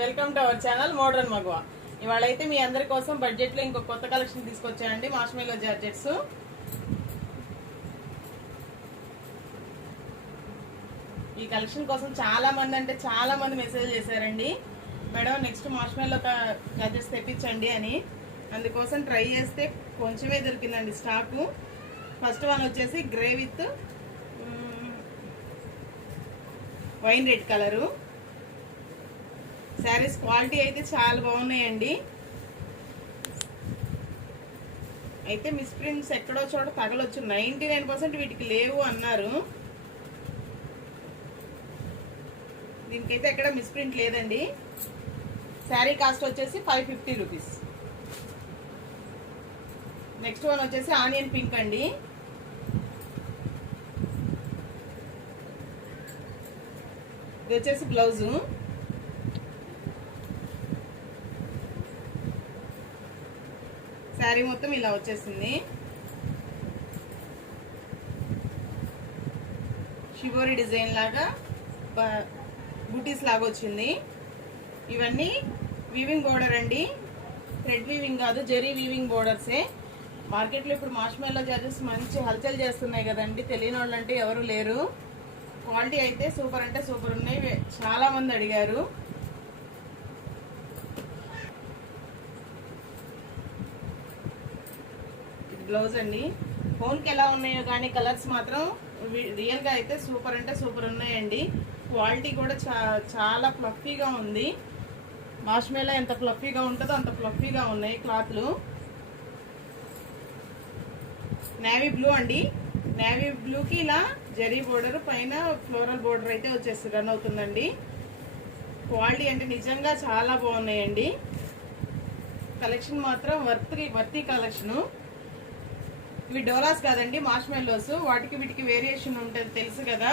Welcome to our channel modern మగవా. ఇవాళైతే మీ అందరి కోసం బడ్జెట్ లో ఇంకొక కొత్త కలెక్షన్ తీసుకొచ్చాయండి. Marshmallow georgettes. ఈ కలెక్షన్ కోసం చాలా మంది మెసేజ్ చేశారండి, మేడం నెక్స్ట్ మార్ష్మెల్లో జార్జెట్స్ తెప్పించండి అని. అందుకోసం ట్రై చేస్తే కొంచెమే దొరికిందండి స్టాకు. ఫస్ట్ వన్ వచ్చేసి grey with wine red colour. Saris quality అయితే చాలా బాగున్నాయండి. అయితే మిస్ ప్రింట్స్ ఎక్కడో చోట తగలొచ్చు, 99% వీటికి లేవు అన్నారు. దీనికైతే ఎక్కడ మిస్ ప్రింట్ లేదండి. శారీ కాస్ట్ వచ్చేసి 550 రూపీస్. నెక్స్ట్ వన్ వచ్చేసి ఆనియన్ పింక్ అండి. ఇది వచ్చేసి బ్లౌజు. శారీ మొత్తం ఇలా వచ్చేసింది. షిబోరి డిజైన్ లాగా బూటీస్ లాగా వచ్చింది. ఇవన్నీ వీవింగ్ బోర్డర్ అండి, థ్రెడ్ వీవింగ్ కాదు, జరీ వీవింగ్ బోర్డర్సే. మార్కెట్లో ఇప్పుడు మార్ష్మెల్లో జార్జెస్ మంచి హల్చల్ చేస్తున్నాయి కదండి, తెలియని వాళ్ళు అంటే ఎవరు లేరు. క్వాలిటీ అయితే సూపర్ అంటే సూపర్ ఉన్నాయి, చాలా మంది అడిగారు. బ్లౌజ్ అండి. ఫోన్కి ఎలా ఉన్నాయో కానీ కలర్స్ మాత్రం రియల్గా అయితే సూపర్ అంటే సూపర్ ఉన్నాయండి. క్వాలిటీ కూడా చాలా ఫ్లఫీగా ఉంది. మార్ష్మెల్లో ఎంత ఫ్లఫీగా ఉంటుందో అంత ఫ్లఫీగా ఉన్నాయి క్లాత్లు. నేవీ బ్లూ అండి. నేవీ బ్లూకి ఇలా జరీ బోర్డర్, పైన ఫ్లోరల్ బోర్డర్ అయితే వచ్చేసి రన్ అవుతుందండి. క్వాలిటీ అంటే నిజంగా చాలా బాగున్నాయండి. కలెక్షన్ మాత్రం వర్తి కలెక్షను. ఇవి డోలాస్ కాదండి, మార్ష్మెల్లోస్. వాటికి వీటికి వేరియేషన్ ఉంటుంది తెలుసు కదా.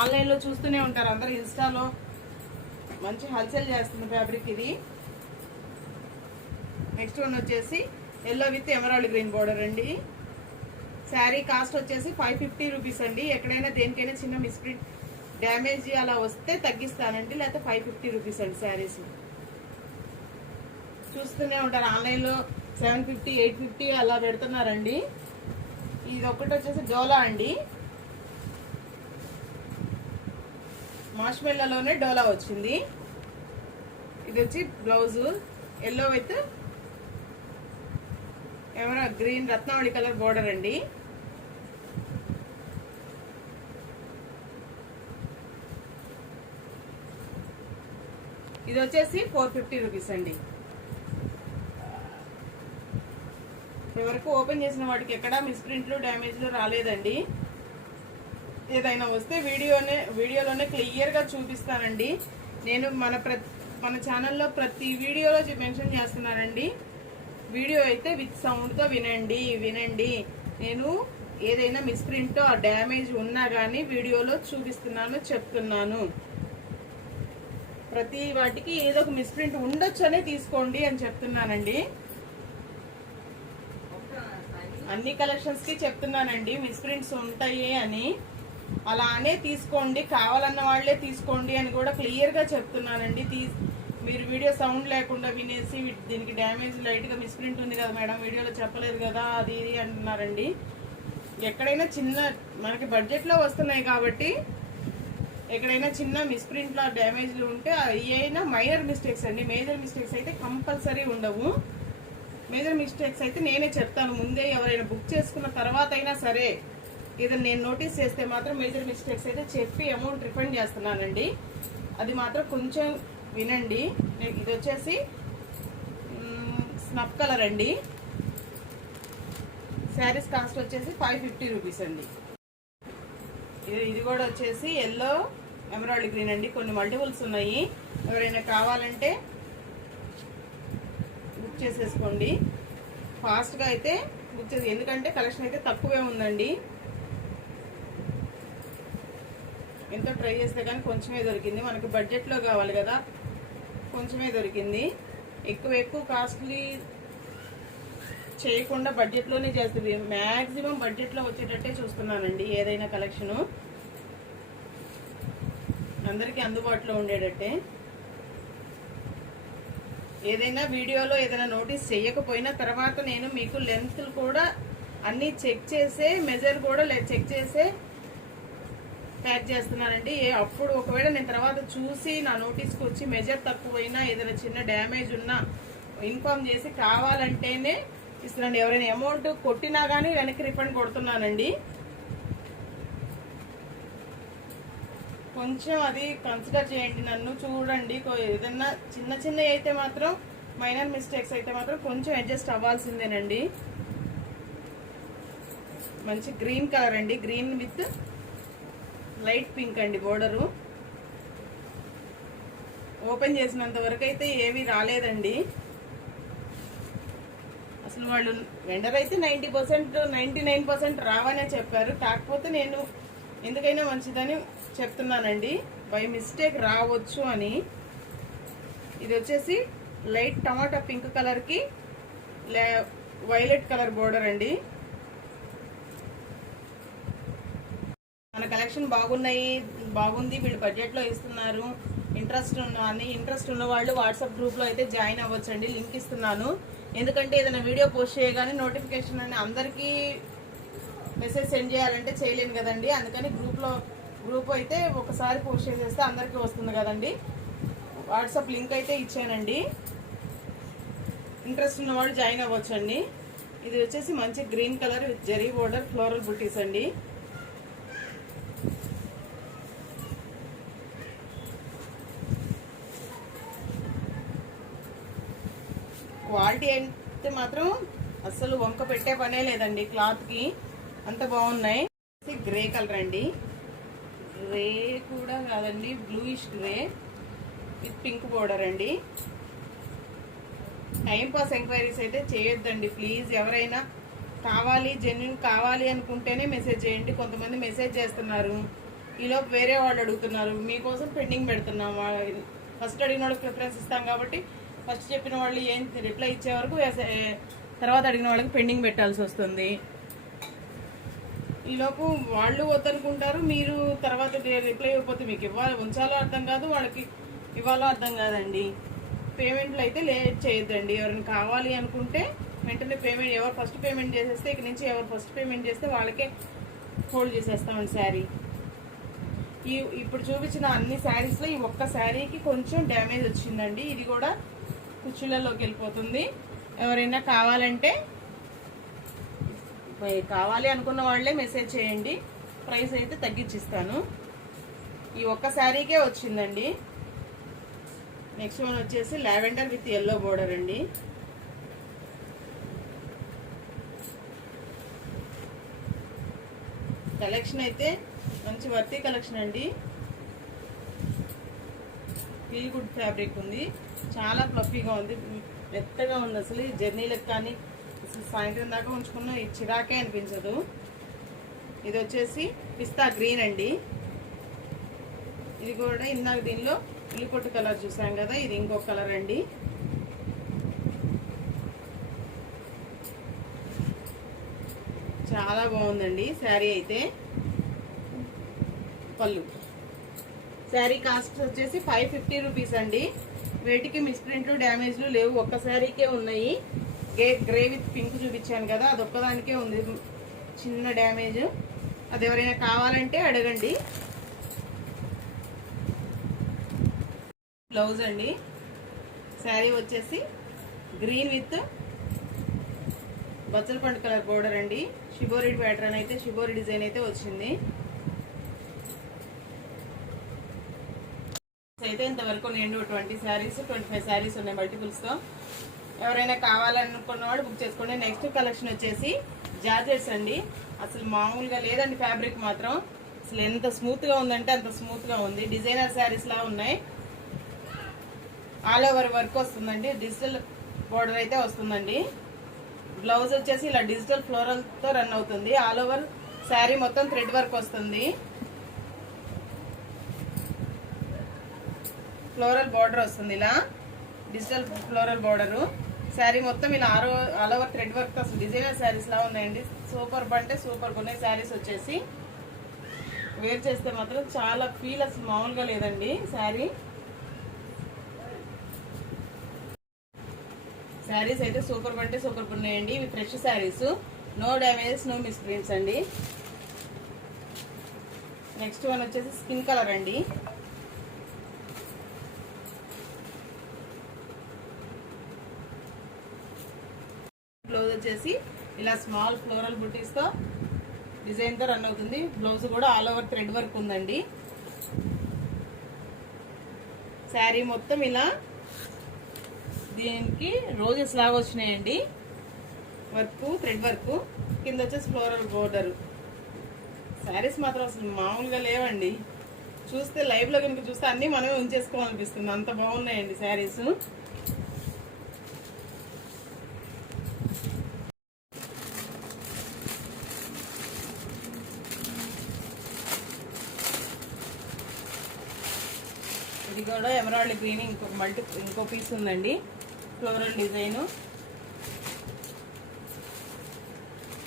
ఆన్లైన్లో చూస్తూనే ఉంటారు అందరు, ఇన్స్టాలో మంచి హల్చల్ చేస్తుంది ఫ్యాబ్రిక్ ఇది. నెక్స్ట్ వన్ వచ్చేసి yellow with emerald green border అండి. శారీ కాస్ట్ వచ్చేసి 550 రూపీస్ అండి. ఎక్కడైనా దేనికైనా చిన్న మిస్ప్రింట్ డ్యామేజ్ అలా వస్తే తగ్గిస్తానండి, లేకపోతే 550 రూపీస్ అండి శారీస్. చూస్తూనే ఉంటారు ఆన్లైన్లో 750, 850 అలా పెడుతున్నారండి. ఇది ఒకటి వచ్చేసి డోలా అండి. మార్ష్మెల్లోనే డోలా వచ్చింది. ఇది వచ్చి బ్లౌజు ఎల్లో విత్ ఏమైనా గ్రీన్ రత్నావళి కలర్ బోర్డర్ అండి. ఇది వచ్చేసి 450 రూపీస్ అండి. ఇప్పటివరకు ఓపెన్ చేసిన వాటికి ఎక్కడా మిస్ప్రింట్లు డ్యామేజ్లు రాలేదండి. ఏదైనా వస్తే వీడియోలోనే క్లియర్గా చూపిస్తానండి. నేను మన ఛానల్లో ప్రతి వీడియోలో మెన్షన్ చేస్తున్నానండి. వీడియో అయితే విత్ సౌండ్తో వినండి. నేను ఏదైనా మిస్ప్రింట్ ఆ డ్యామేజ్ ఉన్నా కానీ వీడియోలో చూపిస్తున్నాను, చెప్తున్నాను. ప్రతి వాటికి ఏదో ఒక మిస్ప్రింట్ ఉండొచ్చు అనే తీసుకోండి అని చెప్తున్నానండి. అన్ని కలెక్షన్స్ కి చెప్తున్నానండి, మిస్ప్రింట్స్ ఉంటాయి అని. అలానే తీసుకోండి, కావాలన్న వాళ్లే తీసుకోండి అని కూడా క్లియర్ గా చెప్తున్నానండి. మీరు వీడియో సౌండ్ లేకుండా వినేసి దీనికి డ్యామేజ్ లైట్ గా మిస్ప్రింట్ ఉంది కదా మేడం, వీడియోలో చెప్పలేదు కదా అది ఇది అంటున్నారండి. ఎక్కడైనా చిన్న మనకి బడ్జెట్ లో వస్తున్నాయి కాబట్టి ఎక్కడైనా చిన్న మిస్ప్రింట్ లో డ్యామేజ్లు ఉంటే అవి అయినా మైనర్ మిస్టేక్స్ అండి. మేజర్ మిస్టేక్స్ అయితే కంపల్సరీ ఉండవు. మేజర్ మిస్టేక్స్ అయితే నేనే చెప్తాను ముందే. ఎవరైనా బుక్ చేసుకున్న తర్వాత అయినా సరే ఏదైనా నేను నోటీస్ చేస్తే మాత్రం మేజర్ మిస్టేక్స్ అయితే చెప్పి అమౌంట్ రిఫండ్ చేస్తున్నానండి. అది మాత్రం కొంచెం వినండి. ఇది వచ్చేసి స్నఫ్ కలర్ అండి. శారీస్ కాస్ట్ వచ్చేసి 550 రూపీస్ అండి. ఇది కూడా వచ్చేసి ఎల్లో ఎమరాల్డ్ గ్రీన్ అండి. కొన్ని మల్టిపుల్స్ ఉన్నాయి, ఎవరైనా కావాలంటే బుక్ చేసేసుకోండి. ఫాస్ట్గా అయితే బుక్ చేసి, ఎందుకంటే కలెక్షన్ అయితే తక్కువే ఉందండి. ఎంతో ట్రై చేస్తే కానీ కొంచెమే దొరికింది. మనకి బడ్జెట్లో కావాలి కదా, కొంచెమే దొరికింది. ఎక్కువ కాస్ట్లీ చేయకుండా బడ్జెట్లోనే చేస్తుంది. మ్యాక్సిమం బడ్జెట్లో వచ్చేటట్టే చూస్తున్నానండి ఏదైనా కలెక్షను. అందరికీ అందుబాటులో ఉండేటట్టే. ఏదైనా వీడియోలో ఏదైనా నోటీస్ చేయకపోయినా తర్వాత నేను మీకు లెంత్ కూడా అన్నీ చెక్ చేసే, మెజర్ కూడా చెక్ చేసే ప్యాక్ చేస్తున్నానండి. అప్పుడు ఒకవేళ నేను తర్వాత చూసి నా నోటీస్కి వచ్చి మెజర్ తక్కువైనా ఏదైనా చిన్న డ్యామేజ్ ఉన్నా ఇన్ఫార్మ్ చేసి కావాలంటేనే ఇస్తున్నాండి. ఎవరైనా అమౌంట్ కొట్టినా కానీ వెనక్కి రిఫండ్ కొడుతున్నానండి. కొంచెం అది కన్సిడర్ చేయండి, నన్ను చూడండి. ఏదన్నా చిన్న చిన్నవి అయితే మాత్రం, మైనర్ మిస్టేక్స్ అయితే మాత్రం కొంచెం అడ్జస్ట్ అవ్వాల్సిందేనండి. మంచి గ్రీన్ కలర్ అండి, గ్రీన్ విత్ లైట్ పింక్ అండి బోర్డరు. ఓపెన్ చేసినంత వరకు అయితే ఏవి రాలేదండి. అసలు వాళ్ళు వెండర్ అయితే 90%, 99% రావనే చెప్పారు. కాకపోతే నేను ఎందుకైనా మంచిదని చెప్తున్నానండి, బై మిస్టేక్ రావచ్చు అని. ఇది వచ్చేసి లైట్ టమాటా పింక్ కలర్కి వైలెట్ కలర్ బోర్డర్ అండి. మన కలెక్షన్ బాగుంది, వీళ్ళు బడ్జెట్లో ఇస్తున్నారు, ఇంట్రెస్ట్ ఉన్న వాళ్ళు వాట్సాప్ గ్రూప్లో అయితే జాయిన్ అవ్వచ్చండి. లింక్ ఇస్తున్నాను. ఎందుకంటే ఏదైనా వీడియో పోస్ట్ చేయగానే నోటిఫికేషన్ అని అందరికీ మెసేజ్ సెండ్ చేయాలంటే చేయలేను కదండి. అందుకని గ్రూప్ అయితే ఒకసారి పోస్ట్ చేసేస్తే అందరికీ వస్తుంది కదండి. వాట్సాప్ లింక్ అయితే ఇచ్చానండి, ఇంట్రెస్ట్ ఉన్న వాళ్ళు జాయిన్ అవ్వచ్చండి. ఇది వచ్చేసి మంచి green colour with zari border floral బుటీస్ అండి. క్వాలిటీ అయితే మాత్రం అస్సలు వంక పెట్టే పనే లేదండి, క్లాత్కి అంత బాగున్నాయి. గ్రే కలర్ అండి, గ్రే కూడా కాదండి, bluish grey with pink border అండి. టైం పాస్ ఎంక్వైరీస్ అయితే చేయొద్దండి ప్లీజ్. ఎవరైనా జెన్యున్ కావాలి అనుకుంటేనే మెసేజ్ చేయండి. కొంతమంది మెసేజ్ చేస్తున్నారు, ఈలోపు వేరే వాళ్ళు అడుగుతున్నారు, మీకోసం పెండింగ్ పెడుతున్నాం. ఫస్ట్ అడిగిన వాళ్ళకి ప్రిఫరెన్స్ ఇస్తాం కాబట్టి ఫస్ట్ చెప్పిన వాళ్ళు ఏం రిప్లై ఇచ్చే వరకు, తర్వాత అడిగిన వాళ్ళకి పెండింగ్ పెట్టాల్సి వస్తుంది. ఈలోపు వాళ్ళు వద్దనుకుంటారు, మీరు తర్వాత రిప్లై ఇవ్వకపోతే మీకు ఉంచాలో అర్థం కాదు, వాళ్ళకి ఇవ్వాలో అర్థం కాదండి. పేమెంట్లు అయితే లేట్ చేయొద్దండి. ఎవరైనా కావాలి అనుకుంటే వెంటనే పేమెంట్, ఎవరు ఫస్ట్ పేమెంట్ చేసేస్తే ఇక నుంచి ఎవరు ఫస్ట్ పేమెంట్ చేస్తే వాళ్ళకే హోల్డ్ చేసేస్తామండి శారీ. ఇప్పుడు చూపించిన అన్ని శారీస్లో ఈ ఒక్క శారీకి కొంచెం డ్యామేజ్ వచ్చిందండి. ఇది కూడా కుచ్చులలోకి వెళ్ళిపోతుంది. ఎవరైనా కావాలి అనుకున్న వాళ్ళే మెసేజ్ చేయండి, ప్రైస్ అయితే తగ్గించిస్తాను. ఈ ఒక్క శారీకే వచ్చిందండి. నెక్స్ట్ వన్ వచ్చేసి లావెండర్ విత్ ఎల్లో బోర్డర్ అండి. కలెక్షన్ అయితే మంచి వర్తీ కలెక్షన్ అండి. ఫీల్ గుడ్ ఫ్యాబ్రిక్ ఉంది, చాలా ఫ్లఫీగా ఉంది, మెత్తగా ఉంది. అసలు ఈ జర్నీలకు కానీ అసలు సాయంత్రం దాకా ఉంచుకున్న ఈ చిరాకే అనిపించదు. ఇది వచ్చేసి పిస్తా గ్రీన్ అండి. ఇది కూడా ఇందాక దీనిలో ఉల్లిపొట్టు కలర్ చూసాం కదా, ఇది ఇంకొక కలర్ అండి. చాలా బాగుందండి శారీ అయితే. పళ్ళు శారీ కాస్ట్ వచ్చేసి 550 రూపీస్ అండి. వేటికి మిస్ప్రింట్లు డ్యామేజ్లు లేవు, ఒక్క శారీకే ఉన్నాయి. గ్రే విత్ పింక్ చూపించాను కదా, అదొక్కదానికే ఉంది చిన్న డ్యామేజ్. అది ఎవరైనా కావాలంటే అడగండి. బ్లౌజ్ అండి. శారీ వచ్చేసి గ్రీన్ విత్ బచ్చల పండు కలర్ బోర్డర్ అండి. షిబోరి ప్యాటర్న్ అయితే, షిబోరి డిజైన్ అయితే వచ్చింది. అయితే ఇంతవరకు నేను 20 శారీస్ 25 శారీస్ ఉన్నాయి మల్టిపుల్స్తో. ఎవరైనా కావాలనుకున్న వాళ్ళు బుక్ చేసుకోండి. నెక్స్ట్ కలెక్షన్ వచ్చేసి జార్జెట్స్ అండి. అసలు మామూలుగా లేదండి, ఫ్యాబ్రిక్ మాత్రం అసలు ఎంత స్మూత్గా ఉందంటే అంత స్మూత్గా ఉంది. డిజైనర్ శారీస్ లా ఉన్నాయి. ఆల్ ఓవర్ వర్క్ వస్తుందండి, డిజిటల్ బోర్డర్ అయితే వస్తుందండి. బ్లౌజ్ వచ్చేసి ఇలా డిజిటల్ ఫ్లోరల్తో రన్ అవుతుంది. ఆల్ ఓవర్ శారీ మొత్తం థ్రెడ్ వర్క్ వస్తుంది. ఫ్లోరల్ బార్డర్ వస్తుంది, ఇలా డిజిటల్ ఫ్లోరల్ బార్డరు. శారీ మొత్తం ఇలా ఆల్ ఓవర్ థ్రెడ్ వర్క్. అసలు డిజైనర్ శారీస్ లా ఉన్నాయండి. సూపర్ అంటే సూపర్ ఉన్నాయి శారీస్ వచ్చేసి. వేర్ చేస్తే మాత్రం చాలా ఫీల్ అసలు మామూలుగా లేదండి శారీ. శారీస్ అయితే సూపర్ అంటే సూపర్ ఉన్నాయండి. ఇవి fresh saris, no damages, no misprints అండి. నెక్స్ట్ వన్ వచ్చేసి స్కిన్ కలర్ అండి. బ్లౌజ్ వచ్చేసి ఇలా స్మాల్ ఫ్లోరల్ బుటీస్ తో డిజైన్ తో రన్ అవుతుంది. బ్లౌజ్ కూడా ఆల్ ఓవర్ థ్రెడ్ వర్క్ ఉందండి. శారీ మొత్తం ఇలా దీనికి రోజెస్ లాగా వచ్చినాయండి. వర్క్ థ్రెడ్ వర్క్, కింద వచ్చేసి ఫ్లోరల్ బోర్డర్. శారీస్ మాత్రం అసలు మామూలుగా లేవండి. చూస్తే లైవ్ లో కనుక చూస్తే అన్ని మనమే ఉంచేసుకోవాలనిపిస్తుంది, అంత బాగున్నాయండి శారీస్. ఇది కూడా ఎమరాల్డ్ గ్రీన్ ఇంకో పీస్ ఉందండి. Floral design.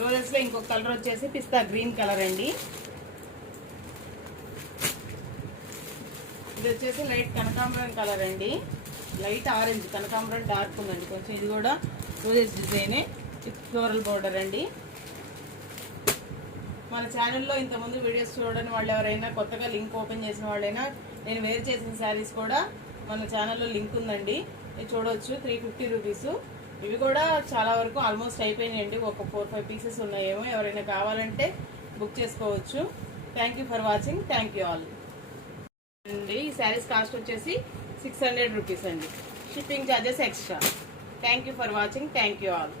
రోజెస్ లో ఇంకొక కలర్ వచ్చేసి పిస్తా గ్రీన్ కలర్ అండి. ఇది వచ్చేసి లైట్ కనకాంబరం కలర్ అండి. లైట్ ఆరెంజ్, కనకాంబరం డార్క్ ఉందండి కొంచెం. ఇది కూడా రోజెస్ డిజైనే, ఫ్లోరల్ బోర్డర్ అండి. మన ఛానల్లో ఇంతకుముందు వీడియోస్ చూడని వాళ్ళు ఎవరైనా, కొత్తగా లింక్ ఓపెన్ చేసిన వాళ్ళైనా, నేను వేర్ చేసిన శారీస్ కూడా మన ఛానల్లో లింక్ ఉందండి, ఇది చూడవచ్చు. 350 రూపీస్. ఇవి కూడా చాలా వరకు ఆల్మోస్ట్ అయిపోయినాయండి. ఒక 4-5 పీసెస్ ఉన్నాయేమో. ఎవరైనా కావాలంటే బుక్ చేసుకోవచ్చు. Thank you for watching. Thank you all అండి. ఈ శారీస్ కాస్ట్ వచ్చేసి 600 రూపీస్ అండి. Shipping charges extra. Thank you for watching. Thank you all.